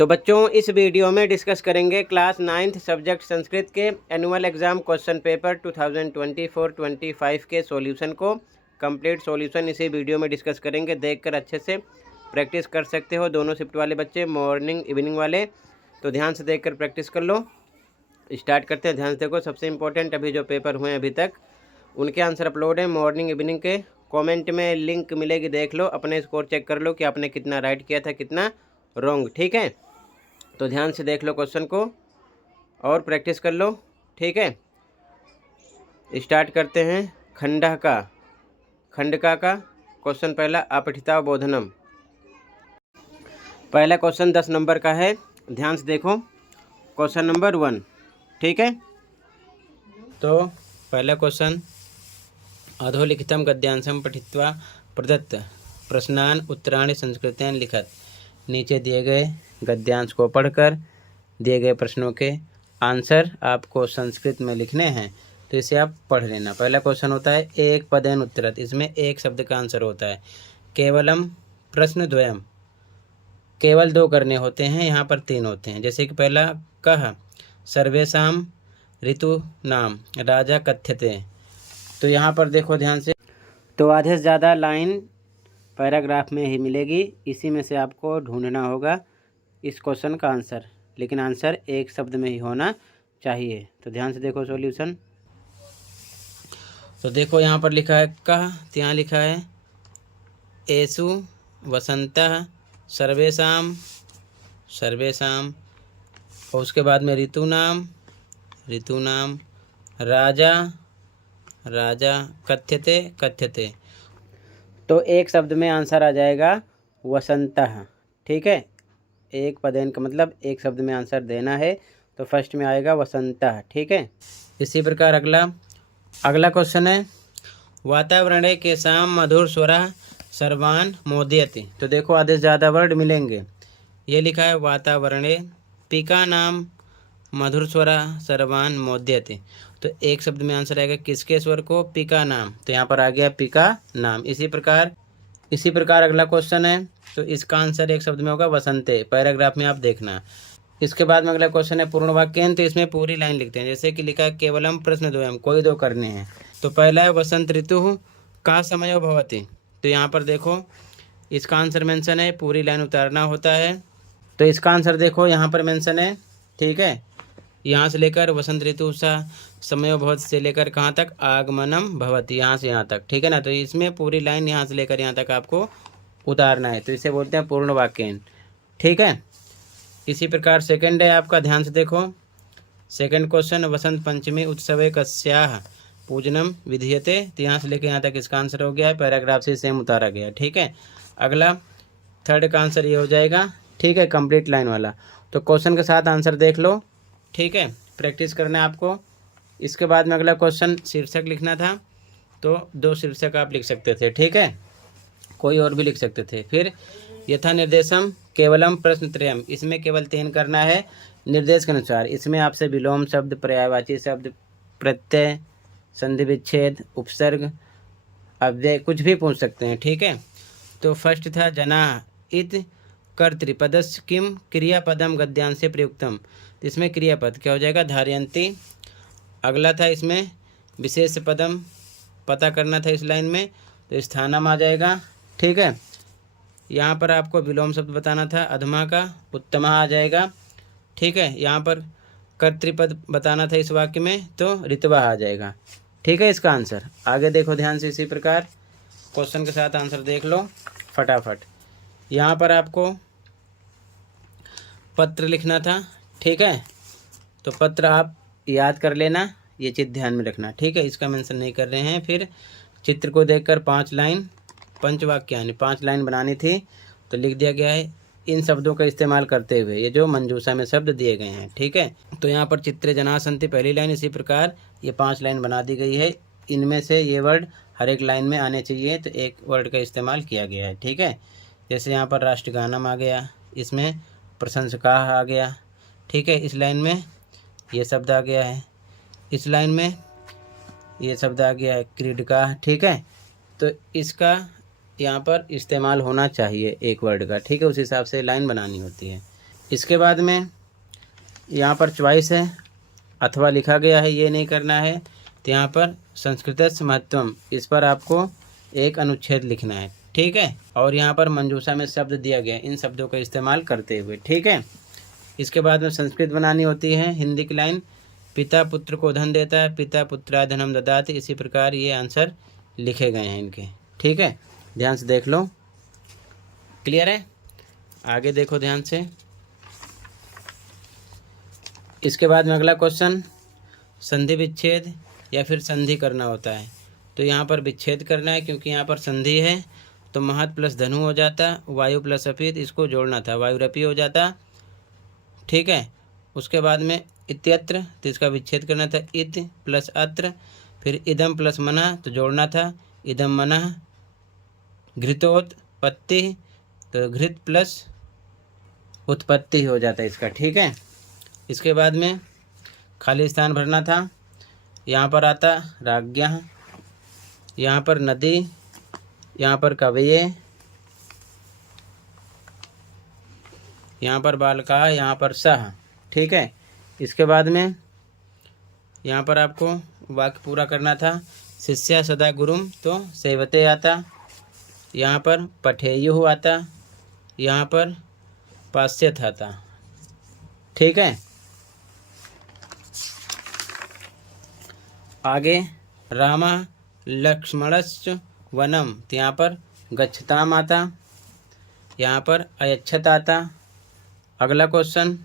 तो बच्चों इस वीडियो में डिस्कस करेंगे क्लास 9th सब्जेक्ट संस्कृत के एनुअल एग्ज़ाम क्वेश्चन पेपर 2024-25 के सॉल्यूशन को। कंप्लीट सॉल्यूशन इसी वीडियो में डिस्कस करेंगे, देखकर अच्छे से प्रैक्टिस कर सकते हो। दोनों शिफ्ट वाले बच्चे, मॉर्निंग इवनिंग वाले, तो ध्यान से देखकर प्रैक्टिस कर लो। स्टार्ट करते हैं, ध्यान से देखो। सबसे इम्पोर्टेंट अभी जो पेपर हुए हैं अभी तक उनके आंसर अपलोड हैं मॉर्निंग इवनिंग के। कमेंट में लिंक मिलेगी, देख लो, अपने स्कोर चेक कर लो कि आपने कितना राइट किया था, कितना रॉन्ग। ठीक है, तो ध्यान से देख लो क्वेश्चन को और प्रैक्टिस कर लो। ठीक है, स्टार्ट करते हैं। खंडका का क्वेश्चन पहला, अपठिता बोधनम। पहला क्वेश्चन 10 नंबर का है, ध्यान से देखो। क्वेश्चन नंबर 1, ठीक है। तो पहला क्वेश्चन, अधोलिखितम गद्यांशम पठित्वा प्रदत्त प्रश्नान उत्तराणि संस्कृतेन लिखत। नीचे दिए गए गद्यांश को पढ़कर दिए गए प्रश्नों के आंसर आपको संस्कृत में लिखने हैं, तो इसे आप पढ़ लेना। पहला क्वेश्चन होता है एक पदेन उत्तरत, इसमें एक शब्द का आंसर होता है। केवलम प्रश्न द्वयम, केवल 2 करने होते हैं, यहाँ पर 3 होते हैं। जैसे कि पहला, कह सर्वेषाम ऋतु नाम राजा कथ्यते। तो यहाँ पर देखो ध्यान से, तो आधे से ज़्यादा लाइन पैराग्राफ में ही मिलेगी, इसी में से आपको ढूंढना होगा इस क्वेश्चन का आंसर, लेकिन आंसर एक शब्द में ही होना चाहिए। तो ध्यान से देखो सॉल्यूशन। तो देखो यहाँ पर लिखा है कह, तो यहाँ लिखा है एषु वसंतः सर्वेषाम, और उसके बाद में ऋतु नाम राजा कथ्यते। तो एक शब्द में आंसर आ जाएगा वसंतः। ठीक है, एक पदेन का मतलब एक शब्द में आंसर देना है, तो फर्स्ट में आएगा वसंतः। ठीक है, इसी प्रकार अगला क्वेश्चन है, वातावरणे केषां मधुर स्वरः सर्वान् मोदयति। तो देखो आधे से ज़्यादा वर्ड मिलेंगे। ये लिखा है वातावरणे पिका नाम मधुर स्वरः सर्वान् मोदयति। तो एक शब्द में आंसर आएगा किसके स्वर को? पिका नाम। तो यहाँ पर आ गया पिका नाम। इसी प्रकार अगला क्वेश्चन है, तो इसका आंसर एक शब्द में होगा वसंते। पैराग्राफ में आप देखना। इसके बाद में अगला क्वेश्चन है पूर्ण वाक्यन, तो इसमें पूरी लाइन लिखते हैं। जैसे कि लिखा है केवलम प्रश्न द्वयम, कोई 2 करने हैं। तो पहला है वसंत ऋतु का समयो भवति। तो यहाँ पर देखो इसका आंसर मेंशन है, पूरी लाइन उतारना होता है। तो इसका आंसर देखो यहाँ पर मेंशन है। ठीक है, यहाँ से लेकर वसंत ऋतु सा समयो भवति से लेकर कहाँ तक? आगमनम भवति, यहाँ से यहाँ तक। ठीक है ना, तो इसमें पूरी लाइन यहाँ से लेकर यहाँ तक आपको उतारना है, तो इसे बोलते हैं पूर्ण वाक्यन। ठीक है, इसी प्रकार सेकंड है आपका, ध्यान से देखो। सेकंड क्वेश्चन, वसंत पंचमी उत्सवे कस्याः पूजनम विधीयते। तो यहाँ से लेकर यहाँ तक इसका आंसर हो गया है, पैराग्राफ से सेम उतारा गया। ठीक है, अगला थर्ड का आंसर ये हो जाएगा। ठीक है, कंप्लीट लाइन वाला। तो क्वेश्चन के साथ आंसर देख लो। ठीक है, प्रैक्टिस करना है आपको। इसके बाद में अगला क्वेश्चन शीर्षक लिखना था, तो 2 शीर्षक आप लिख सकते थे। ठीक है, कोई और भी लिख सकते थे। फिर यथा निर्देशम केवलम प्रश्नत्रयम, इसमें केवल 3 करना है निर्देश के अनुसार। इसमें आपसे विलोम शब्द, पर्यायवाची शब्द, प्रत्यय, संधि विच्छेद, उपसर्ग, अव्यय कुछ भी पूछ सकते हैं। ठीक है, तो फर्स्ट था जना इत कर्तृपदस्य किम क्रियापदम गद्यांशे प्रयुक्तम। तो इसमें क्रियापद क्या हो जाएगा? धारयन्ति। अगला था इसमें विशेष पदम पता करना था इस लाइन में, तो स्थानम आ जाएगा। ठीक है, यहाँ पर आपको विलोम शब्द बताना था, अधमा का उत्तम आ जाएगा। ठीक है, यहाँ पर कर्तृपद बताना था इस वाक्य में, तो ऋतवा आ जाएगा। ठीक है, इसका आंसर आगे देखो ध्यान से। इसी प्रकार क्वेश्चन के साथ आंसर देख लो फटाफट। यहाँ पर आपको पत्र लिखना था। ठीक है, तो पत्र आप याद कर लेना, ये चीज़ ध्यान में रखना। ठीक है, इसका मेंशन नहीं कर रहे हैं। फिर चित्र को देखकर 5 लाइन पंचवाक्य यानी 5 लाइन बनानी थी, तो लिख दिया गया है इन शब्दों का इस्तेमाल करते हुए, ये जो मंजूषा में शब्द दिए गए हैं। ठीक है, तो यहाँ पर चित्रे जना संति पहली लाइन, इसी प्रकार ये 5 लाइन बना दी गई है। इनमें से ये वर्ड हर एक लाइन में आने चाहिए, तो एक वर्ड का इस्तेमाल किया गया है। ठीक है, जैसे यहाँ पर राष्ट्रगानम आ गया, इसमें प्रशंसकाः आ गया। ठीक है, इस लाइन में ये शब्द आ गया है, इस लाइन में ये शब्द आ गया है क्रीडकाः। ठीक है, तो इसका यहाँ पर इस्तेमाल होना चाहिए एक वर्ड का। ठीक है, उस हिसाब से लाइन बनानी होती है। इसके बाद में यहाँ पर चॉइस है, अथवा लिखा गया है, ये नहीं करना है। तो यहाँ पर संस्कृतस्य महत्वम, इस पर आपको एक अनुच्छेद लिखना है, ठीक है। और यहाँ पर मंजूषा में शब्द दिया गया, इन शब्दों का इस्तेमाल करते हुए, ठीक है। इसके बाद में संस्कृत बनानी होती है। हिंदी की लाइन, पिता पुत्र को धन देता है, पिता पुत्राय धनम ददाति। इसी प्रकार ये आंसर लिखे गए हैं इनके, ठीक है। ध्यान से देख लो, क्लियर है। आगे देखो ध्यान से। इसके बाद में अगला क्वेश्चन, संधि विच्छेद या फिर संधि करना होता है। तो यहाँ पर विच्छेद करना है, क्योंकि यहाँ पर संधि है। तो महत प्लस धनु हो जाता, वायु प्लस अपित, इसको जोड़ना था, वायुरपि हो जाता, ठीक है। उसके बाद में इत्यत्र, तो इसका विच्छेद करना था, इत प्लस अत्र। फिर इदम प्लस मनः, तो जोड़ना था, इदम मनः। घृतोत्पत्ति, तो घृत प्लस उत्पत्ति हो जाता है इसका, ठीक है। इसके बाद में खाली स्थान भरना था। यहाँ पर आता राज्ञः, यहाँ पर नदी, यहाँ पर कवये, यहाँ पर बालका, यहाँ पर सह, ठीक है। इसके बाद में यहाँ पर आपको वाक्य पूरा करना था। शिष्या सदा गुरुम, तो सेवते आता। यहाँ पर पठेयुः आता, यहाँ पर पास्यथ आता, ठीक है। आगे रामा लक्ष्मणश्च वनम, तो यहाँ पर गच्छताम आता, यहाँ पर अयच्छत आता। अगला क्वेश्चन,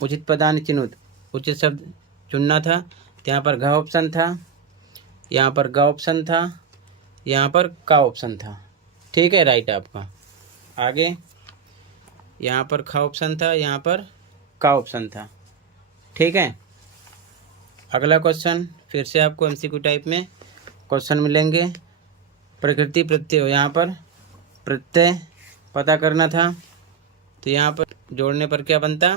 उचित पदानि चिनुत, उचित शब्द चुनना था। तो यहाँ पर घ ऑप्शन था, यहाँ पर ग ऑप्शन था, यहाँ पर का ऑप्शन था, ठीक है, राइट आपका। आगे यहाँ पर ख ऑप्शन था, यहाँ पर का ऑप्शन था, ठीक है। अगला क्वेश्चन, फिर से आपको एमसीक्यू टाइप में क्वेश्चन मिलेंगे। प्रकृति प्रत्यय, यहाँ पर प्रत्यय पता करना था। तो यहाँ पर जोड़ने पर क्या बनता,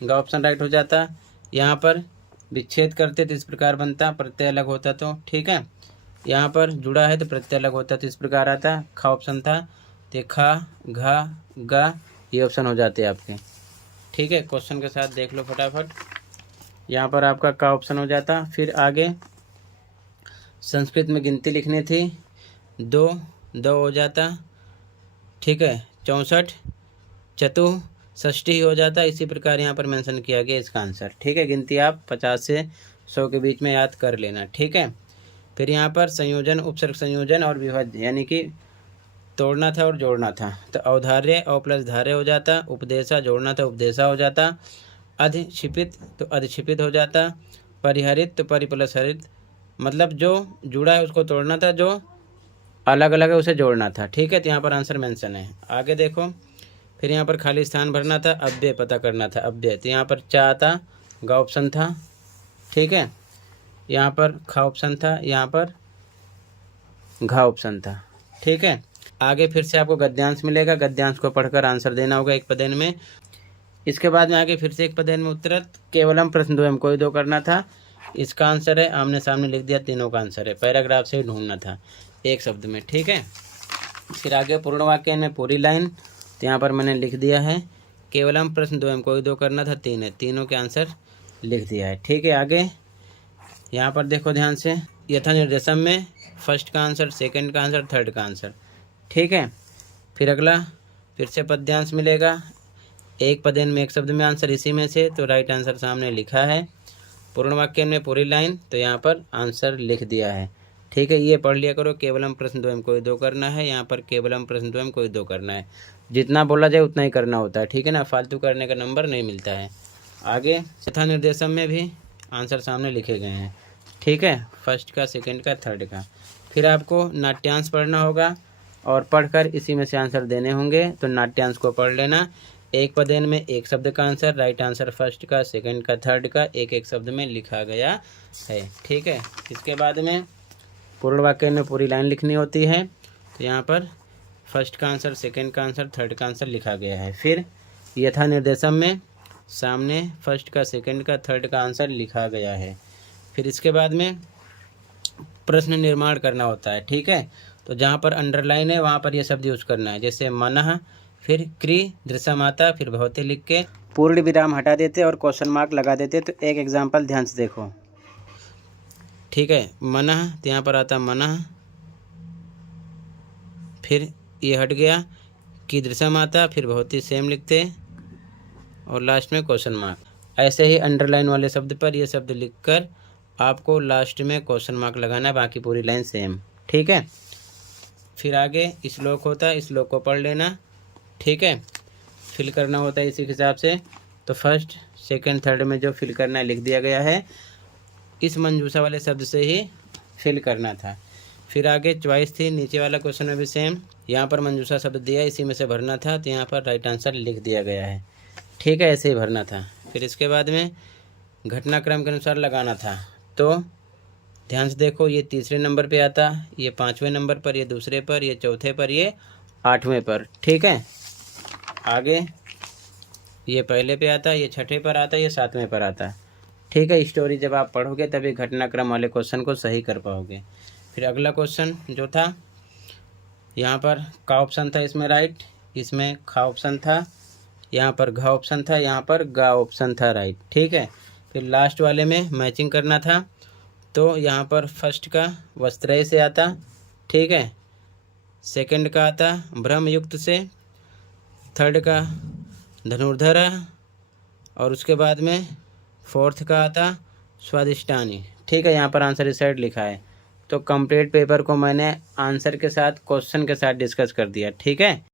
ग ऑप्शन राइट हो जाता। यहाँ पर विच्छेद करते तो इस प्रकार बनता, प्रत्यय अलग होता तो, ठीक है। यहाँ पर जुड़ा है तो प्रत्यय अलग होता तो इस प्रकार आता, खा ऑप्शन था। तो खा, घा, गा, ये ऑप्शन हो जाते आपके, ठीक है। क्वेश्चन के साथ देख लो फटाफट। यहाँ पर आपका का ऑप्शन हो जाता। फिर आगे संस्कृत में गिनती लिखनी थी, 2 हो जाता, ठीक है। 64 चतुष्षष्टि हो जाता। इसी प्रकार यहाँ पर मेंशन किया गया इसका आंसर, ठीक है। गिनती आप 50 से 100 के बीच में याद कर लेना, ठीक है। फिर यहाँ पर संयोजन, उपसर्ग संयोजन और विभाज्य, यानी कि तोड़ना था और जोड़ना था। तो औधार्य और प्लस धार्य हो जाता, उपदेशा जोड़ना था, उपदेशा हो जाता। अधिक्षिपित, तो अधिक्षिपित हो जाता। परिहरित, तो परि प्लस हरित, मतलब जो जुड़ा है उसको तोड़ना था, जो अलग अलग है उसे जोड़ना था, ठीक है। तो यहाँ पर आंसर मेंशन है। आगे देखो, फिर यहाँ पर खाली स्थान भरना था, अव्यय पता करना था, अव्यय। तो यहाँ पर चा आता, गा ऑप्शन था, ठीक है। यहाँ पर खा ऑप्शन था, यहाँ पर घा ऑप्शन था, ठीक है। आगे फिर से आपको गद्यांश मिलेगा, गद्यांश को पढ़कर आंसर देना होगा एक पदेन में। इसके बाद में आगे फिर से एक पदेन में उत्तरत केवलम प्रश्न द्वयम, कोई दो करना था। इसका आंसर है, आमने सामने लिख दिया, तीनों का आंसर है। पैराग्राफ से ही ढूंढना था एक शब्द में, ठीक है। फिर आगे पूर्ण वाक्य में पूरी लाइन, तो यहाँ पर मैंने लिख दिया है केवलम प्रश्न द्वयम, कोई दो करना था, 3 है, तीनों के आंसर लिख दिया है, ठीक है। आगे यहाँ पर देखो ध्यान से, यथा निर्देशम में फर्स्ट का आंसर, सेकंड का आंसर, थर्ड का आंसर, ठीक है। फिर अगला फिर से पद्यांश मिलेगा, एक पदेन में एक शब्द में आंसर इसी में से, तो राइट आंसर सामने लिखा है। पूर्ण वाक्य में पूरी लाइन, तो यहाँ पर आंसर लिख दिया है, ठीक है। ये पढ़ लिया करो, केवलम प्रश्न द्वयम कोई दो करना है, यहाँ पर केवलम प्रश्न द्वयम कोई दो करना है। जितना बोला जाए उतना ही करना होता है, ठीक है ना, फालतू करने का नंबर नहीं मिलता है। आगे यथा निर्देशम में भी आंसर सामने लिखे गए हैं, ठीक है, फर्स्ट का, सेकंड का, थर्ड का। फिर आपको नाट्यांश पढ़ना होगा और पढ़कर इसी में से आंसर देने होंगे। तो नाट्यांश को पढ़ लेना, एक पदेन में एक शब्द का आंसर, राइट आंसर फर्स्ट का, सेकंड का, थर्ड का, एक एक शब्द में लिखा गया है, ठीक है। इसके बाद में पूर्ण वाक्य में पूरी लाइन लिखनी होती है। तो यहाँ पर फर्स्ट का आंसर, सेकंड का आंसर, थर्ड का आंसर लिखा गया है। फिर यथा निर्देशम में सामने फर्स्ट का, सेकंड का, थर्ड का आंसर लिखा गया है। फिर इसके बाद में प्रश्न निर्माण करना होता है, ठीक है। तो जहाँ पर अंडरलाइन है वहाँ पर यह शब्द यूज़ करना है, जैसे मनः, फिर क्री दृश्यमाता फिर भवते लिख के पूर्ण विराम हटा देते और क्वेश्चन मार्क लगा देते। तो एक एग्जाम्पल ध्यान से देखो, ठीक है। मनः, तो यहाँ पर आता मनः, फिर ये हट गया, की दृश्यमाता फिर भवती सेम लिखते और लास्ट में क्वेश्चन मार्क। ऐसे ही अंडरलाइन वाले शब्द पर ये शब्द लिखकर आपको लास्ट में क्वेश्चन मार्क लगाना है, बाकी पूरी लाइन सेम, ठीक है। फिर आगे श्लोक होता है, श्लोक को पढ़ लेना, ठीक है। फिल करना होता है इसी हिसाब से। तो फर्स्ट सेकंड थर्ड में जो फिल करना है लिख दिया गया है, इस मंजूषा वाले शब्द से ही फिल करना था। फिर आगे चॉइस थी, नीचे वाला क्वेश्चन में भी सेम, यहाँ पर मंजूषा शब्द दिया इसी में से भरना था, तो यहाँ पर राइट आंसर लिख दिया गया है, ठीक है। ऐसे ही भरना था। फिर इसके बाद में घटनाक्रम के अनुसार लगाना था। तो ध्यान से देखो, ये तीसरे नंबर पे आता, ये पाँचवें नंबर पर, ये दूसरे पर, ये चौथे पर, ये आठवें पर, ठीक है। आगे ये पहले पे आता, ये छठे पर आता, ये सातवें पर आता, ठीक है। स्टोरी जब आप पढ़ोगे तभी घटनाक्रम वाले क्वेश्चन को सही कर पाओगे। फिर अगला क्वेश्चन जो था, यहाँ पर का ऑप्शन था इसमें राइट, इसमें खा ऑप्शन था, यहाँ पर घ ऑप्शन था, यहाँ पर गा ऑप्शन था राइट, ठीक है। फिर लास्ट वाले में मैचिंग करना था। तो यहाँ पर फर्स्ट का वस्त्रय से आता, ठीक है। सेकंड का आता ब्रह्म युक्त से, थर्ड का धनुर्धर, और उसके बाद में फोर्थ का आता स्वादिष्टानी, ठीक है। यहाँ पर आंसर इस साइड लिखा है। तो कंप्लीट पेपर को मैंने आंसर के साथ क्वेश्चन के साथ डिस्कस कर दिया, ठीक है।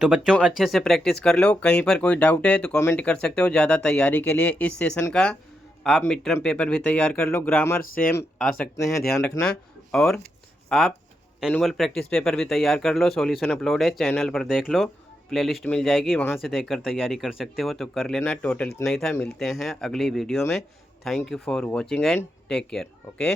तो बच्चों अच्छे से प्रैक्टिस कर लो, कहीं पर कोई डाउट है तो कमेंट कर सकते हो। ज़्यादा तैयारी के लिए इस सेशन का आप मिड टर्म पेपर भी तैयार कर लो, ग्रामर सेम आ सकते हैं, ध्यान रखना। और आप एनुअल प्रैक्टिस पेपर भी तैयार कर लो, सॉल्यूशन अपलोड है, चैनल पर देख लो, प्लेलिस्ट मिल जाएगी, वहाँ से देखकर तैयारी कर सकते हो। तो कर लेना। टोटल इतना ही था, मिलते हैं अगली वीडियो में। Thank you for watching and take care, okay.